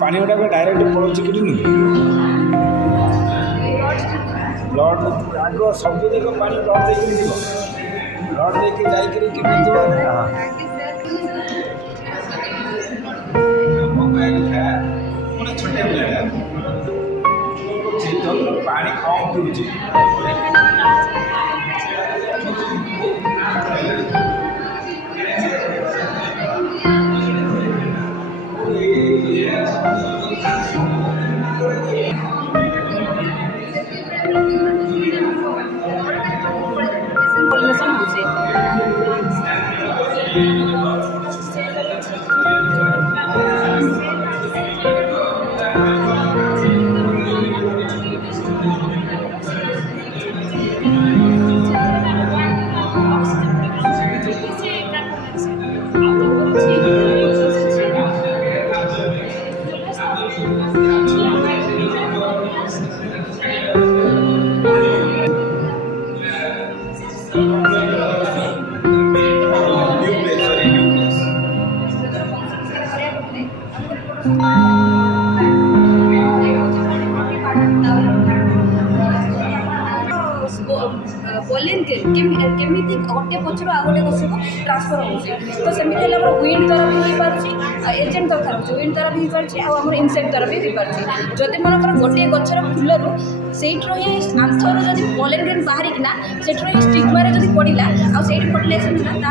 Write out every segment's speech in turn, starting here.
पानी गुड़ा डायरेक्ट पड़ोच कि ब्लड आग सब देख पानी ब्लड देखिए ब्लड देखिए जाकर छोटे पानी कम पीछे केमी गोटे पचर आ गए गछ को ट्रांसफर हो तो सेमती विंड द्वारा भी हो पार्टी एजेंट दरकार हो विंड द्वारा भी हो पार्टी आम इनसेक्ट द्वारा भी हो पार्टी जदि मनकर गोटे गचर फूलर से आंथर जब पॉलन ग्रेन बाहर से स्टिग्मा जब पड़ा आठ फर्टिलाइजेशन है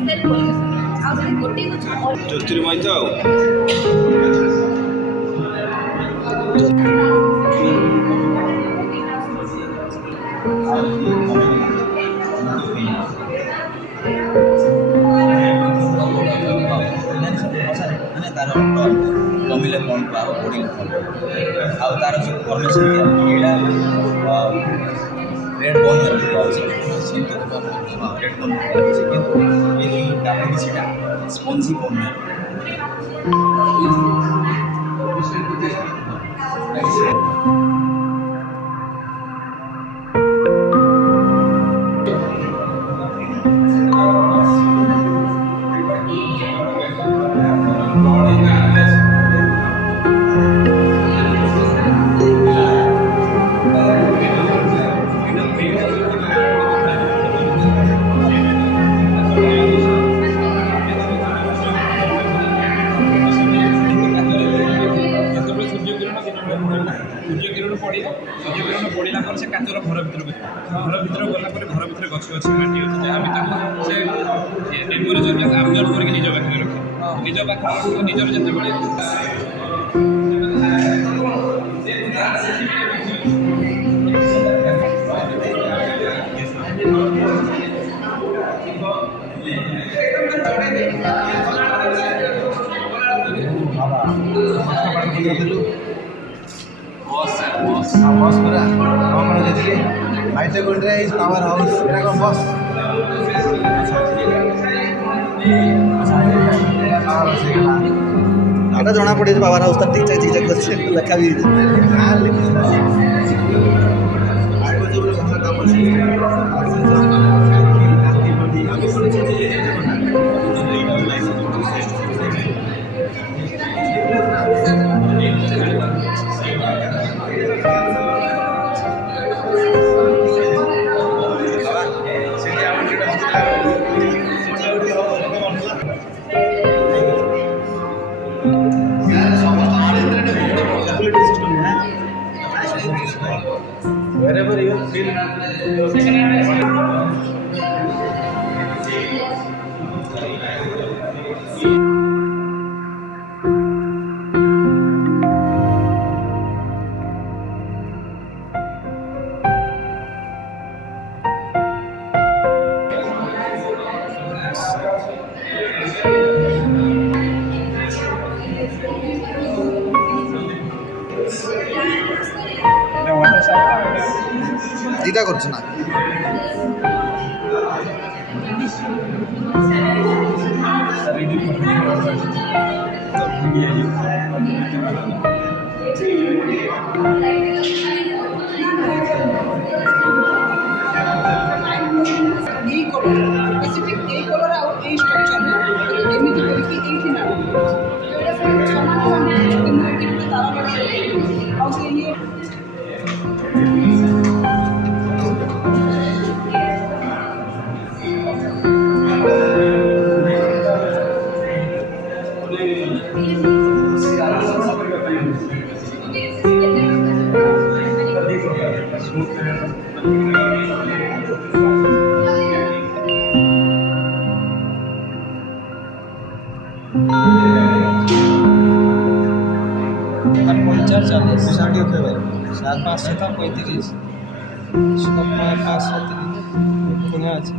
सेल्फ पॉलिनेशन गोटे गच कमिले फंड पाओ बढ़िले फंड आउ तार जो फॉर्मेशन एटा रेड बॉल में सिंतो रेड बॉल किंतु ये जो डायरेक्ट सेटा स्पॉन्जी बॉल में बस पूरा माइटोकॉन्ड्रिया इज पावर हाउस बस এটা জনা পড়ে যে বাবার অবস্থা ঠিক ঠিক করছে লেখা भी wherever you feel দিদা করছে না साढ़े 7-5 था 35 5 पुण्य আছে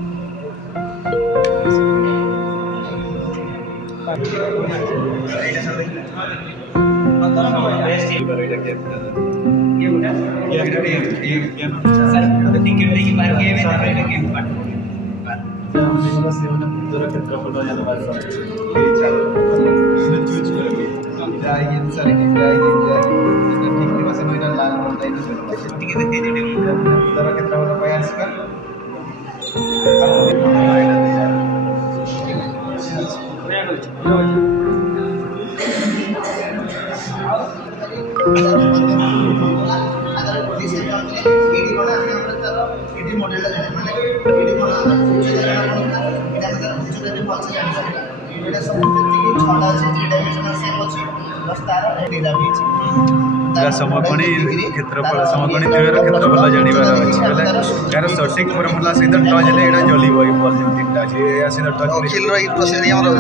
समकोणी क्षेत्रफल समकोणी द्वयर क्षेत्रफल जानिबार अछि बेले यार सटीक फॉर्मूला सहित टच हेले एटा जलिबो ई बॉल जेमतिटा अछि या सहित टच अखिल रो ई प्रोसेस हमर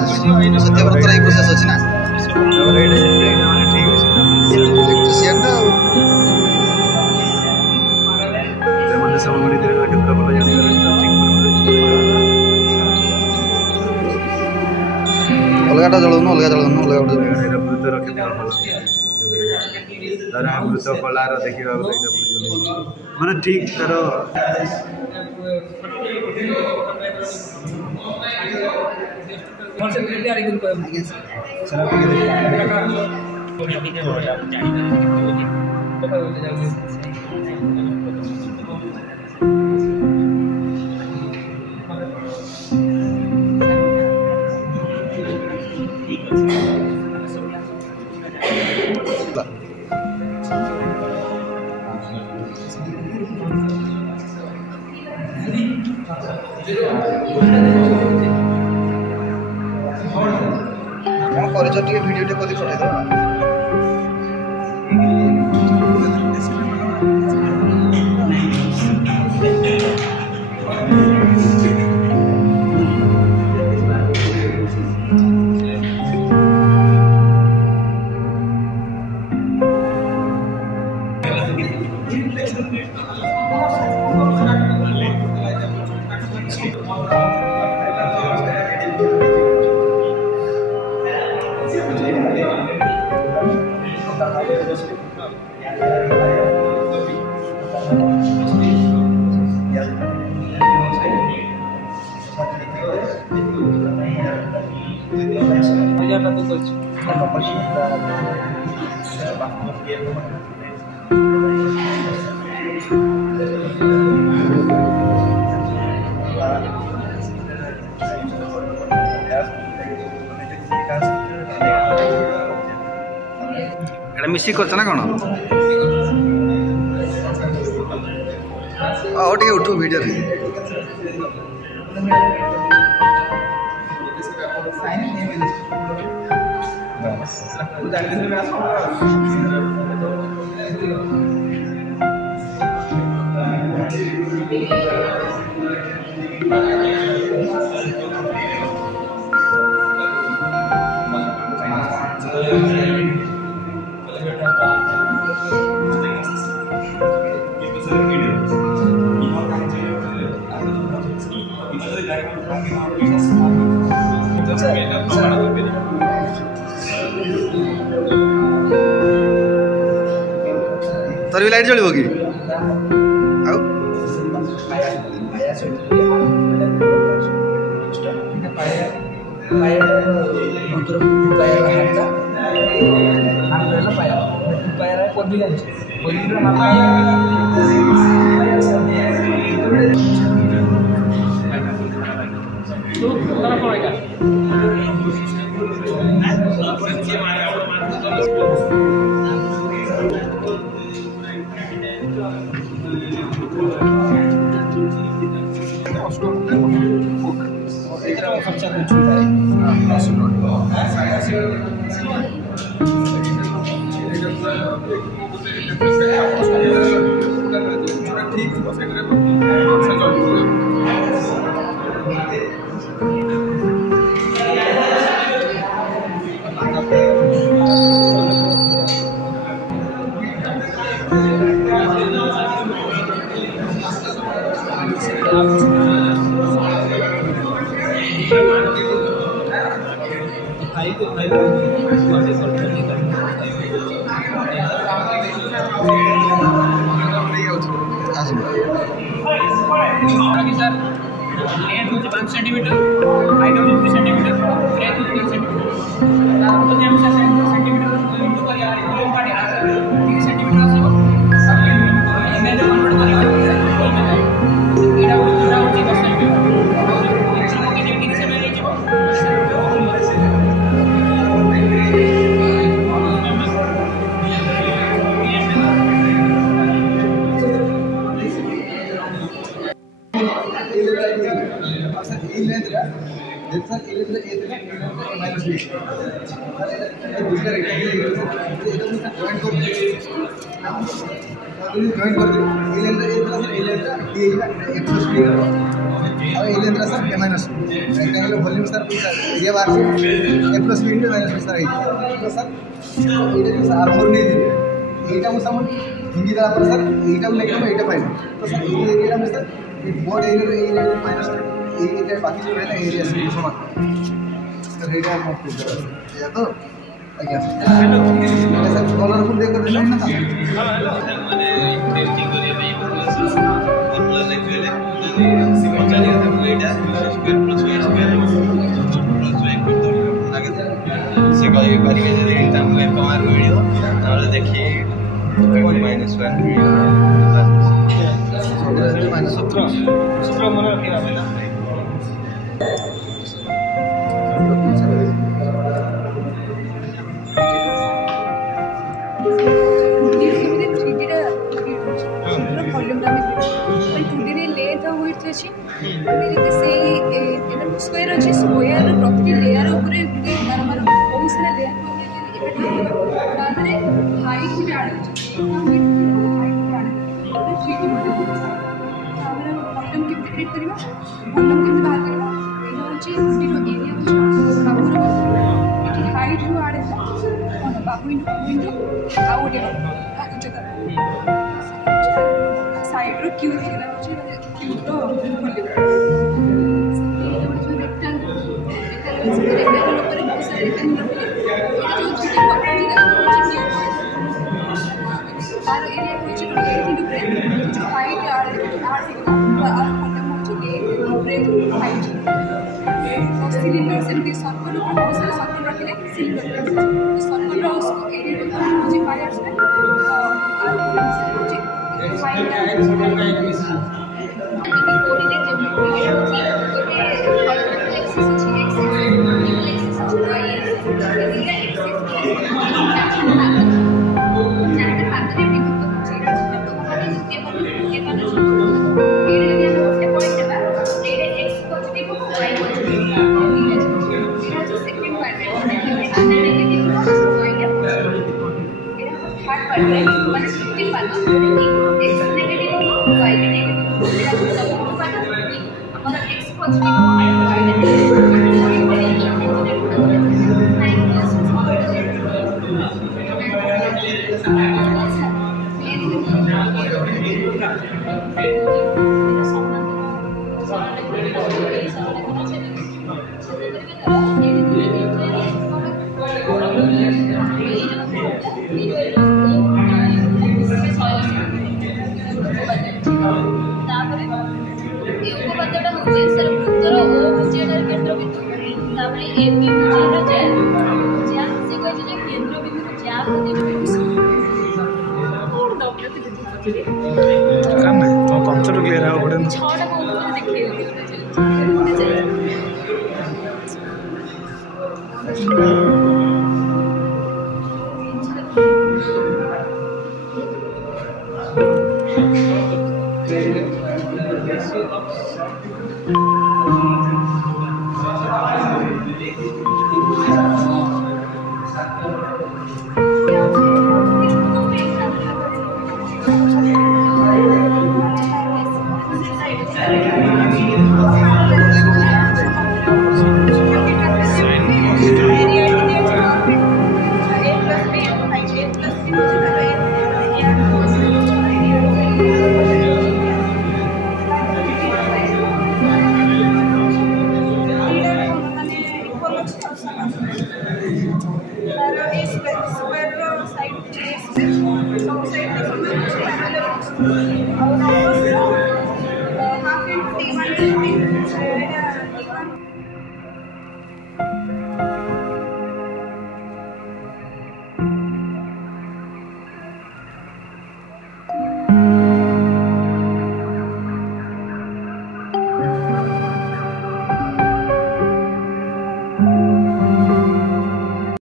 सत्यव्रत रो ई प्रोसेस अछि ना एटा माने ठीक अछि इलेक्ट्रिशियन दा जमने समकोणी द्वयर क्षेत्रफल जानिबार सटीक अलगाटा जळनु अलगा वृत्तर क्षेत्रफल तारा वृत्त कलार देखिबा माने ठीक तर वीडियो टे कदी पठाई दो को करछु एटा मिसी करछ ना कोन और टिके उठो वीडियो रे तोर भी लाइट जलिबो की आउ वॉल्यूम सर एरिया बार से A plus B into minus sir तो सर एटा जो आर्मर नहीं दिले एटा मु सम हिंदी दला पर सर एटा लेके हम एटा पाइब तो सर ये एरिया में sir board area minus area बाकी जो रहला एरिया से समान सर एटा हम या तो आज्ञा सर कलरफुल देख कर देना ना माने टेस्टिंग करिया भाई प्लस एक्चुअली से कही पारे कमार वीडियो देखिए -1 -17 मन स्क्वायर अच्छे स्क्वायर प्रति लेयर बहुत सारा लेयर हाइट भी आड़ वॉल्यूम के क्रिएट करवा वॉल्यूम के बाहर करवा एटा होची एरिया होची हाइट जो आड़ बाबू विंडो आ ओटे उच्चता साइड रो क्यू एरिया होची क्यू रो वॉल्यूम सिलिंडर से सर्कल बहुत सारे सर्कल रखिले फिल करते हैं तो सर्कल रो उसको एरिया को मुझे बाहर से मुझे फाइंड कोऑर्डिनेट कंप्यूटर क्लियर है गोटे Our